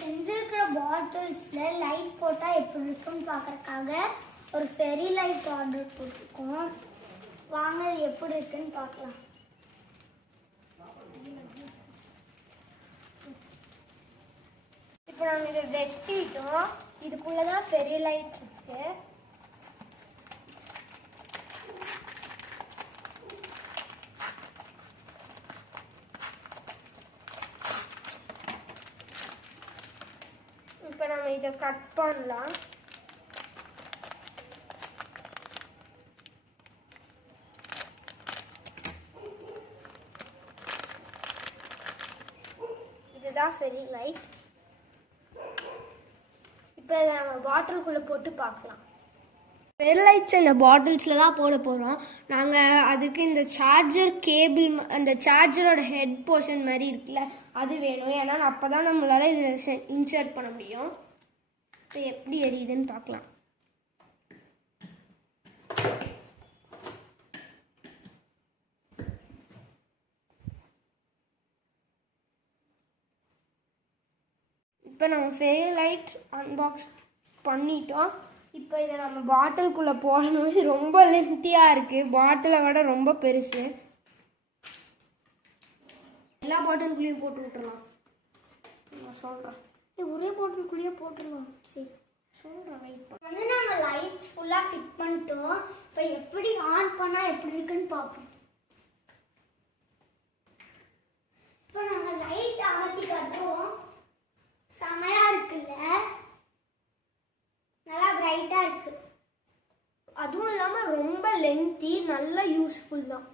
செஞ்சிருக்கிற பாட்டில்ஸில் light போட்டால் எப்படி இருக்குன்னு பார்க்குறதுக்காக ஒரு ஃபெரி லைட் ஆர்டர் போட்டிருக்கோம். வாங்க அது எப்படி இருக்குன்னு பார்க்கலாம். இப்போ நாங்கள் இதை வெட்டிட்டோம். இதுக்குள்ளே தான் ஃபெரி லைட் இருக்கு. இப்போ நம்ம இதை கட் பண்ணலாம். இதுதான் ஃபெரி லைட். இப்போ இதை நம்ம பாட்டிலுக்குள்ளே போட்டு பார்க்கலாம். ஃபெரி லைட்ஸ் இந்த பாட்டில்ஸில் தான் போட போகிறோம். நாங்கள் அதுக்கு இந்த சார்ஜர் கேபிள், அந்த சார்ஜரோட ஹெட் போர்ஷன் மாதிரி இருக்குல்ல, அது வேணும். ஏன்னா அப்போ தான் நம்மளால் இதில் இன்சர்ட் பண்ண முடியும். இப்போ எப்படி எரியுதுன்னு பார்க்கலாம். இப்போ நம்ம ஃபெரி லைட் அன்பாக்ஸ் பண்ணிட்டோம். இப்போ இதை நம்ம பாட்டிலுக்குள்ளே போடணும். இது ரொம்ப லென்த்தியாக இருக்குது, பாட்டிலை விட ரொம்ப பெருசு. எல்லா பாட்டிலுக்குள்ளேயும் போட்டு விட்டுறலாம். நான் சொல்கிறேன், ஒரே பாட்டிலுக்குள்ளேயே போட்டுடலாம். சரி சொல்கிறேன், வெயிட் பண்ண. வந்து நாங்கள் லைட்ஸ் ஃபுல்லாக ஃபிட் பண்ணிட்டோம். இப்போ எப்படி ஆன் பண்ணால் எப்படி இருக்குன்னு பார்ப்போம். இப்போ நாங்கள் லைட் அமர்த்தி காட்டுவோம். செமையாக இருக்குல்ல, நல்லா பிரைட்டாக இருக்குது. அதுவும் இல்லாமல் ரொம்ப லென்த்தி, நல்லா யூஸ்ஃபுல் தான்.